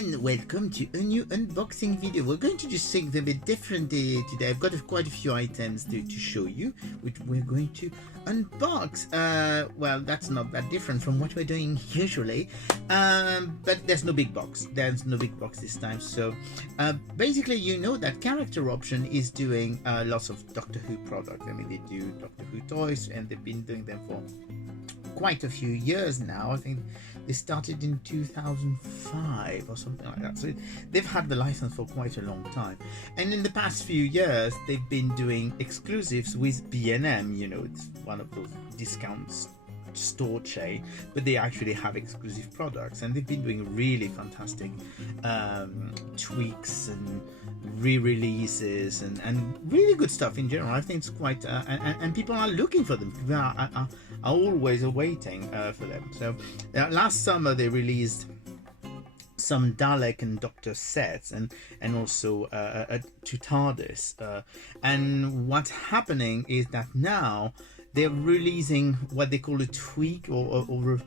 and welcome to a new unboxing video. We're going to do something a bit different today. I've got quite a few items to show you, which we're going to unbox. Well, that's not that different from what we're doing usually, but there's no big box. There's no big box this time. So basically, you know that Character Option is doing lots of Doctor Who products. I mean, they do Doctor Who toys, and they've been doing them for quite a few years now. I think they started in 2005 or something like that, so they've had the license for quite a long time. And in the past few years they've been doing exclusives with B&M. You know, it's one of those discounts store chain, but they actually have exclusive products, and they've been doing really fantastic tweaks and re-releases and really good stuff in general. I think it's quite and people are looking for them. People are always waiting for them. So last summer they released some Dalek and Doctor sets, and also to Tardis, and what's happening is that now they're releasing what they call a tweak, or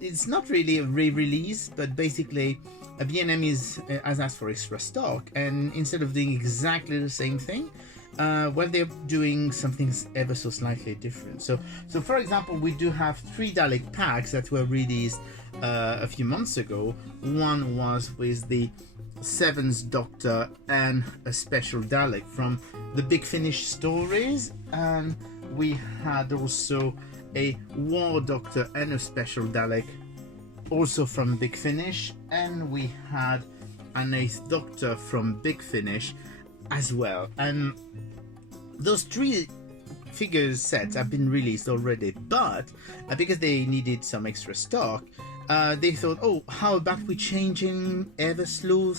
it's not really a re-release, but basically a B&M has asked for extra stock, and instead of doing exactly the same thing, well, they're doing something ever so slightly different. So for example, we do have 3 Dalek packs that were released a few months ago. One was with the 7th Doctor and a special Dalek from the Big Finish stories, and we had also a War Doctor and a special Dalek also from Big Finish, and we had an 8th Doctor from Big Finish as well. And those 3 figures sets have been released already, but because they needed some extra stock, they thought, oh, how about we changing ever so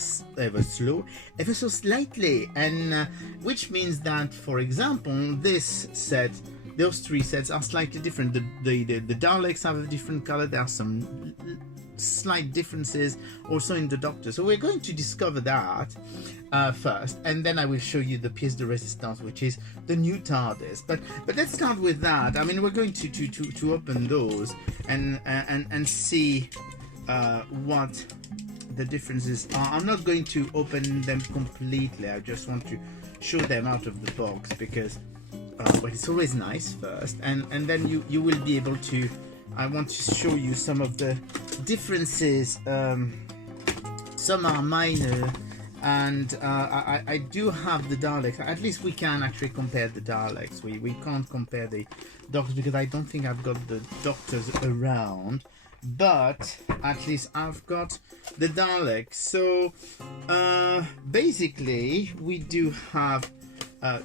slightly, and which means that, for example, this set, those 3 sets are slightly different. The Daleks have a different color. There are some slight differences also in the Doctor, so we're going to discover that first, and then I will show you the pièce de résistance, which is the new TARDIS. But let's start with that. I mean, we're going to open those and see what the differences are. I'm not going to open them completely. I just want to show them out of the box, because but it's always nice first, and then you will be able to. I want to show you some of the differences. Some are minor, and I do have the Daleks. At least we can actually compare the Daleks. We can't compare the Doctors, because I don't think I've got the Doctors around, but at least I've got the Daleks. So basically we do have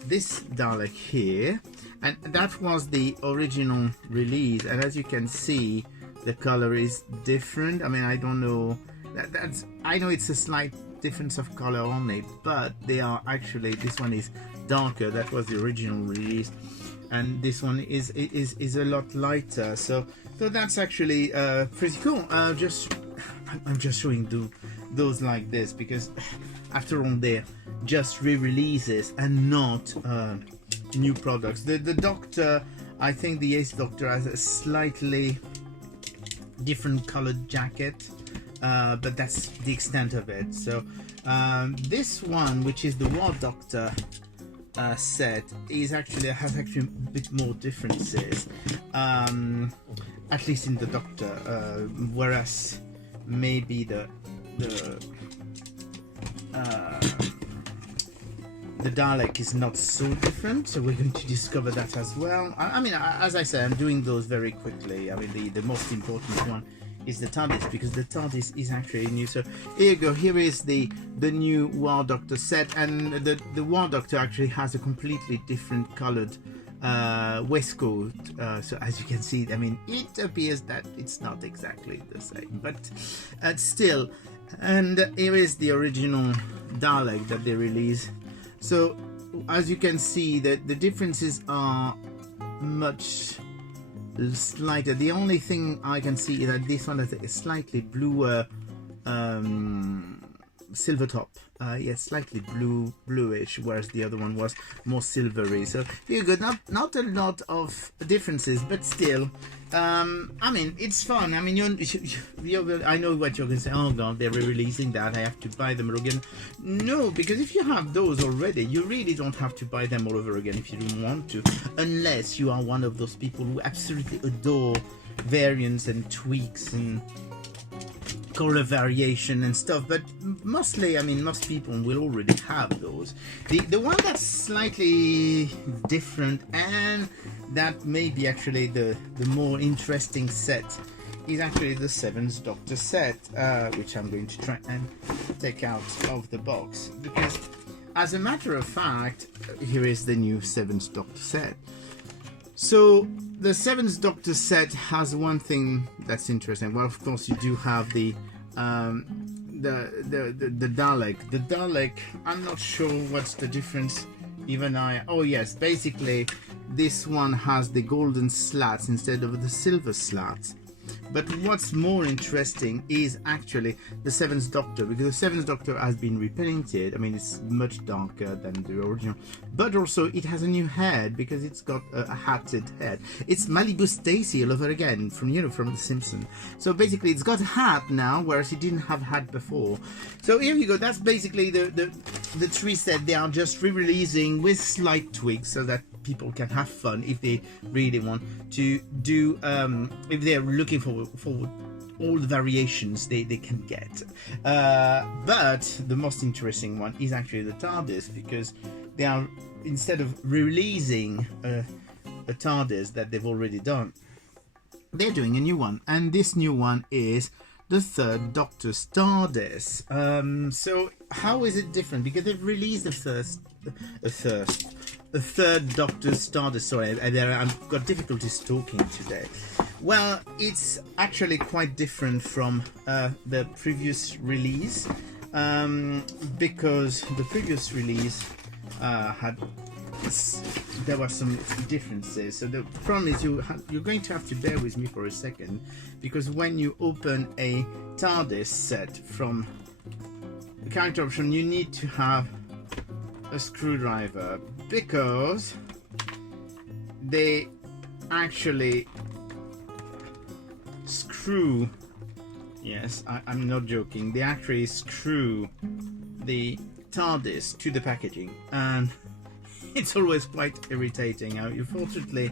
this Dalek here, and that was the original release, and as you can see, the color is different. I mean, I don't know, I know it's a slight difference of color only, but they are actually, this one is darker. That was the original release, and this one is a lot lighter. So that's actually pretty cool. I'm just showing those like this, because after all, they're just re-releases and not new products. The Doctor, I think the 8th Doctor has a slightly different colored jacket, but that's the extent of it. So this one, which is the War Doctor set, has actually a bit more differences, at least in the Doctor, whereas maybe the Dalek is not so different. So we're going to discover that as well. I mean, as I said, I'm doing those very quickly. I mean, the most important one is the TARDIS, because the TARDIS is actually new. So here you go. Here is the new War Doctor set, and the War Doctor actually has a completely different colored waistcoat. So as you can see, I mean, it appears that it's not exactly the same, but still. And here is the original Dalek that they released. So as you can see, that the differences are much slighter. The only thing I can see is that this one has a slightly bluer silver top. Yes, slightly bluish, whereas the other one was more silvery. So you got not a lot of differences, but still, I mean, it's fun. I mean, I know what you're going to say. Oh God, they're releasing that. I have to buy them all again. No, because if you have those already, you really don't have to buy them all over again if you don't want to, unless you are one of those people who absolutely adore variants and tweaks and color variation and stuff. But mostly, I mean, most people will already have those. The one that's slightly different, and that may be actually the more interesting set, is actually the 7th Doctor set, which I'm going to try and take out of the box, because as a matter of fact, here is the new 7th Doctor set. So the 7th Doctor set has one thing that's interesting. Well, of course, you do have the Dalek. The Dalek, I'm not sure what's the difference. Oh yes, basically this one has the golden slats instead of the silver slats. But what's more interesting is actually the 7th Doctor, because the 7th Doctor has been repainted. I mean, it's much darker than the original, but also it has a new head because it's got a hatted head. It's Malibu Stacy all over again from The Simpsons. So basically, it's got a hat now, whereas it didn't have a hat before. So here you go. That's basically the 3 set. They are just re-releasing with slight tweaks so that people can have fun if they really want to do, if they're looking for all the variations they can get. But the most interesting one is actually the Tardis, because they are, instead of releasing a Tardis that they've already done, they're doing a new one, and this new one is the 3rd Doctor's Tardis. So how is it different? Because they've released the 3rd Doctor's Tardis. Sorry, I've got difficulties talking today. Well, it's actually quite different from the previous release, because the previous release there were some differences. So the problem is you're going to have to bear with me for a second, because when you open a TARDIS set from the character option, you need to have a screwdriver, because they actually screw, yes, I'm not joking, they actually screw the TARDIS to the packaging, and it's always quite irritating. Unfortunately,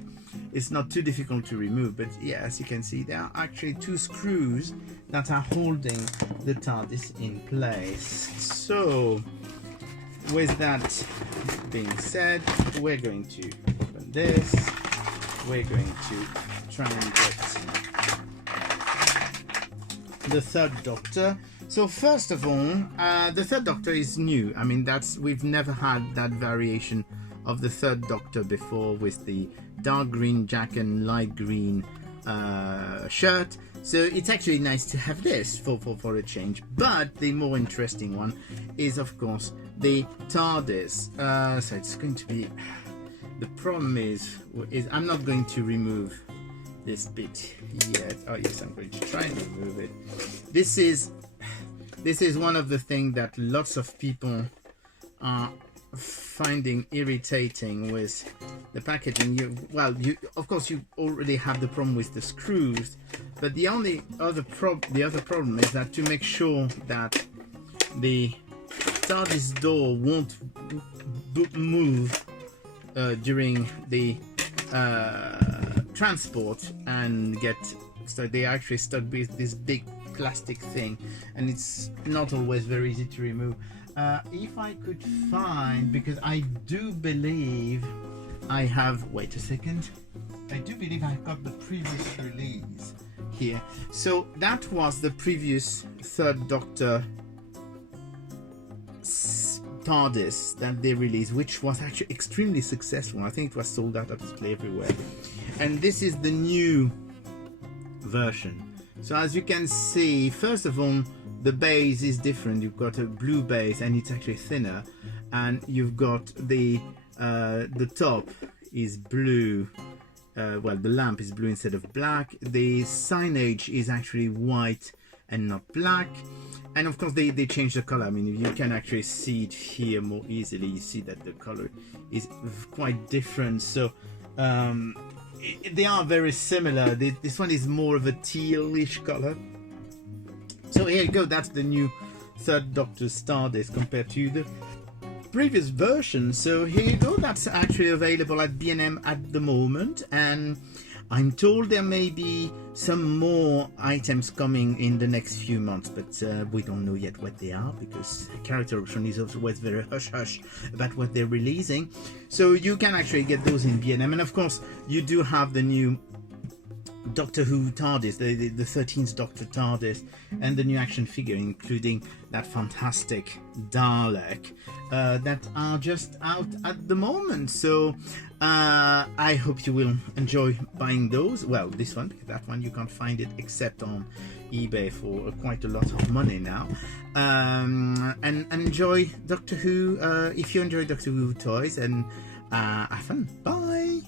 it's not too difficult to remove, but yeah, as you can see, there are actually 2 screws that are holding the TARDIS in place. So with that being said, we're going to open this. We're going to try and get the 3rd Doctor. So first of all, the 3rd Doctor is new. I mean, we've never had that variation of the 3rd Doctor before, with the dark green jacket and light green shirt. So it's actually nice to have this for a change. But the more interesting one is, of course, the TARDIS. So it's going to be, the problem is I'm not going to remove this bit yet. Oh yes, I'm going to try and remove it. This is one of the things that lots of people are finding irritating with the packaging. Of course you already have the problem with the screws, but the other problem is that to make sure that the TARDIS door won't move during the transport and get, so they actually stuck with this big plastic thing, and it's not always very easy to remove. If I could find, because I do believe I have, wait a second, I do believe I got the previous release here. So that was the previous 3rd Doctor TARDIS that they released, which was actually extremely successful. I think it was sold out of display everywhere. And this is the new version. So as you can see, first of all, the base is different. You've got a blue base, and it's actually thinner, and you've got the top is blue. Well, the lamp is blue instead of black. The signage is actually white and not black. And of course they changed the color. I mean, you can actually see it here more easily. You see that the color is quite different. So they are very similar. This one is more of a tealish color. So here you go, that's the new third Doctor's Tardis compared to the previous version. So here you go, that's actually available at B&M at the moment, and I'm told there may be some more items coming in the next few months, but we don't know yet what they are, because character option is always very hush-hush about what they're releasing. So you can actually get those in B&M, and of course you do have the new Doctor Who Tardis, the 13th Doctor Tardis, and the new action figure, including that fantastic Dalek, that are just out at the moment. So I hope you will enjoy buying those. Well, this one, because that one you can't find it except on eBay for quite a lot of money now. And enjoy Doctor Who if you enjoy Doctor Who toys, and have fun. Bye.